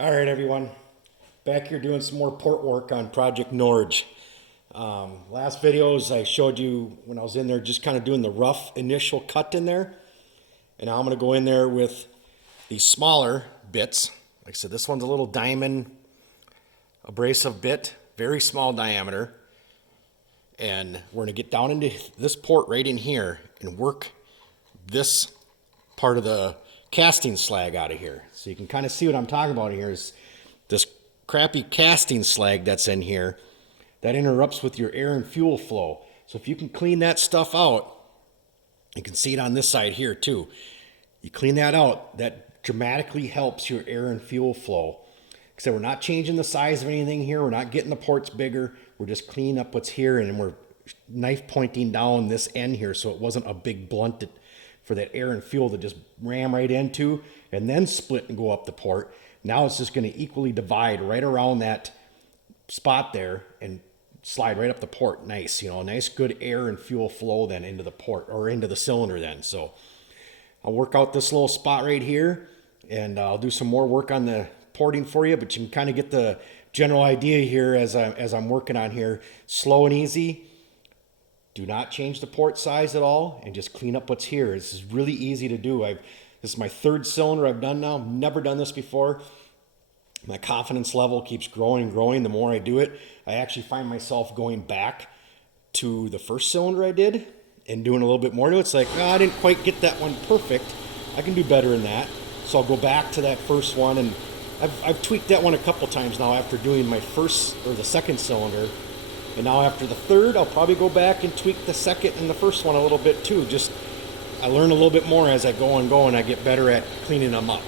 All right, everyone. Back here doing some more port work on Project Norge. Last videos I showed you when I was in there just kind of doing the rough initial cut in there. And now I'm going to go in there with these smaller bits. Like I said, this one's a little diamond abrasive bit, very small diameter. And we're going to get down into this port right in here and work this part of the casting slag out of here. So you can kind of see what I'm talking about here is this crappy casting slag that's in here that interrupts with your air and fuel flow. So if you can clean that stuff out, you can see it on this side here too. You clean that out, that dramatically helps your air and fuel flow. So we're not changing the size of anything here. We're not getting the ports bigger. We're just cleaning up what's here, and we're knife pointing down this end here so it wasn't a big blunt for that air and fuel to just ram right into and then split and go up the port. Now it's just going to equally divide right around that spot there and slide right up the port. Nice, nice good air and fuel flow then into the port or into the cylinder then. So I'll work out this little spot right here, and I'll do some more work on the porting for you, but you can kind of get the general idea here as I'm working on here. Slow and easy. Do not change the port size at all, and just clean up what's here. This is really easy to do. This is my third cylinder I've done now. Never done this before. My confidence level keeps growing and growing. The more I do it, I actually find myself going back to the first cylinder I did and doing a little bit more to it. It's like, oh, I didn't quite get that one perfect. I can do better than that. So I'll go back to that first one, and I've tweaked that one a couple times now after doing my first or the second cylinder. And now after the third, I'll probably go back and tweak the second and the first one a little bit too. Just I learn a little bit more as I go and I get better at cleaning them up.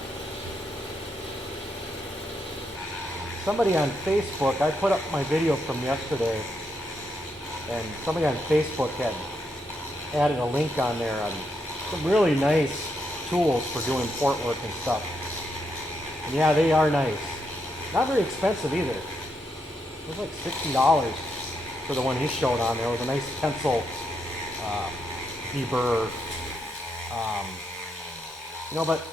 Somebody on Facebook, I put up my video from yesterday, and somebody on Facebook had added a link on there on some really nice tools for doing port work and stuff. And yeah, they are nice. Not very expensive either. It was like $60 for the one he showed on there. It was a nice pencil deburr. But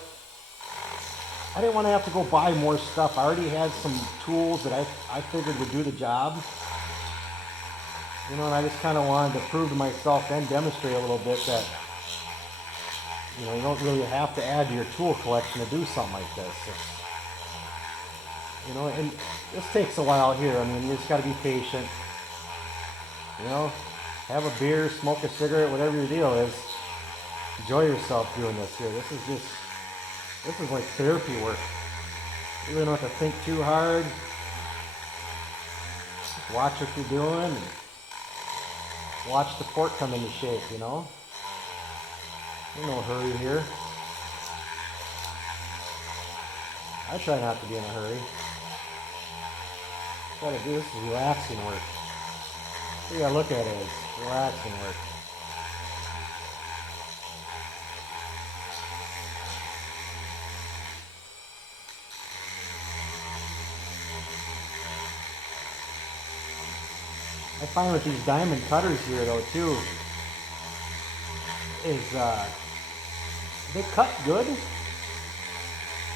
I didn't want to have to go buy more stuff. I already had some tools that I figured would do the job. And I just kind of wanted to prove to myself and demonstrate a little bit that, you don't really have to add to your tool collection to do something like this. And this takes a while here. I mean, you just got to be patient. Have a beer, smoke a cigarette, whatever your deal is. Enjoy yourself doing this here. This is like therapy work. You really don't have to think too hard. Just watch what you're doing and watch the port come into shape, There's no hurry here. I try not to be in a hurry. Try to do this is relaxing work. You gotta look at it as relaxing work. I find with these diamond cutters here though too, is they cut good,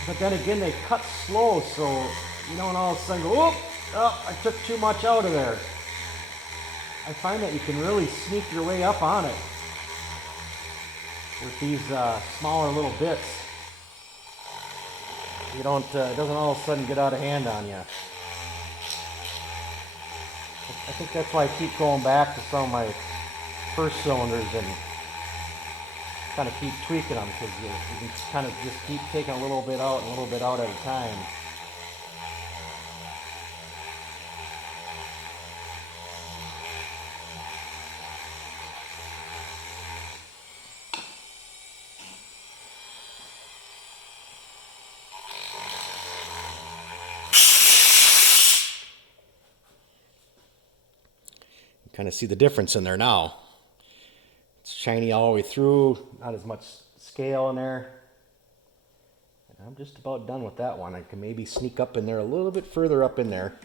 but then again they cut slow, so and all of a sudden go, oh, I took too much out of there. I find that you can really sneak your way up on it with these smaller little bits. You don't, it doesn't all of a sudden get out of hand on you. I think that's why I keep going back to some of my first cylinders and kind of keep tweaking them, because you can kind of just keep taking a little bit out and a little bit out at a time. Kind of see the difference in there now. It's shiny all the way through, not as much scale in there. And I'm just about done with that one. I can maybe sneak up in there a little bit further up in there.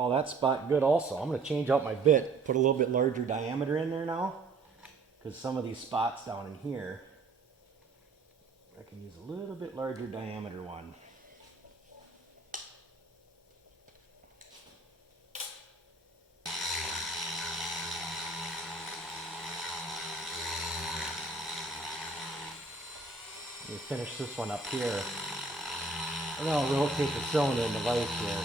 call that spot good also. I'm going to change out my bit, put a little bit larger diameter in there now, because some of these spots down in here, I can use a little bit larger diameter one. Let me finish this one up here, and then I'll rotate the cylinder in the vise here.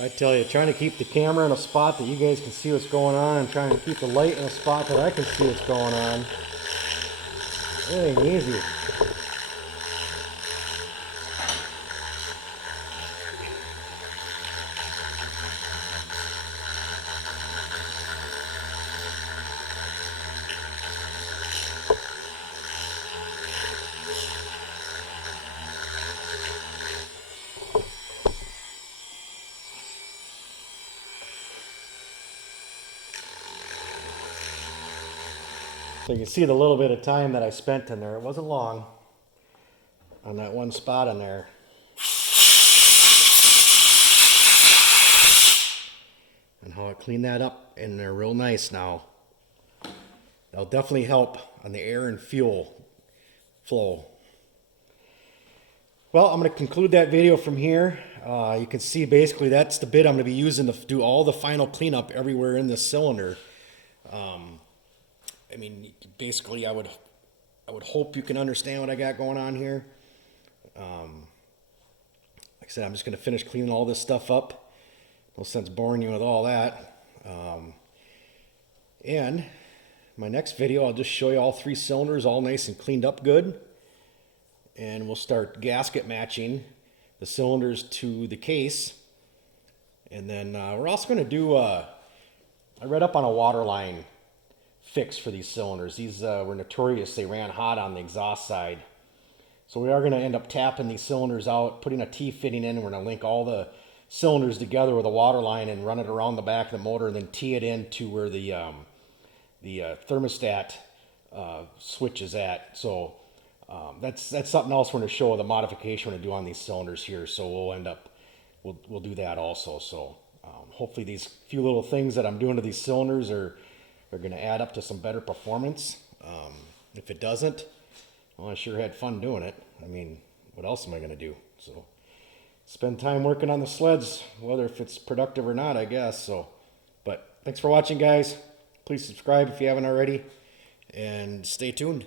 I tell you, trying to keep the camera in a spot that you guys can see what's going on and trying to keep the light in a spot that I can see what's going on, it ain't easy. So you can see the little bit of time that I spent in there. It wasn't long on that one spot in there. And how I cleaned that up in there real nice now. That'll definitely help on the air and fuel flow. Well, I'm going to conclude that video from here. You can see basically that's the bit I'm going to be using to do all the final cleanup everywhere in this cylinder. I mean, basically, I would hope you can understand what I got going on here. Like I said, I'm just going to finish cleaning all this stuff up. No sense boring you with all that. And my next video, I'll just show you all 3 cylinders all nice and cleaned up good. And we'll start gasket matching the cylinders to the case. And then we're also going to do, I read up on a water line fix for these cylinders. These were notorious. They ran hot on the exhaust side. So we are going to end up tapping these cylinders out, putting a T-fitting in, and we're going to link all the cylinders together with a water line and run it around the back of the motor and then tee it into where the thermostat switch is at. So that's something else we're going to show, the modification we're going to do on these cylinders here. So we'll do that also. So hopefully these few little things that I'm doing to these cylinders are going to add up to some better performance. If it doesn't, well, I sure had fun doing it. I mean, what else am I going to do? So spend time working on the sleds, whether if it's productive or not, I guess. So, but thanks for watching, guys. Please subscribe if you haven't already, and stay tuned.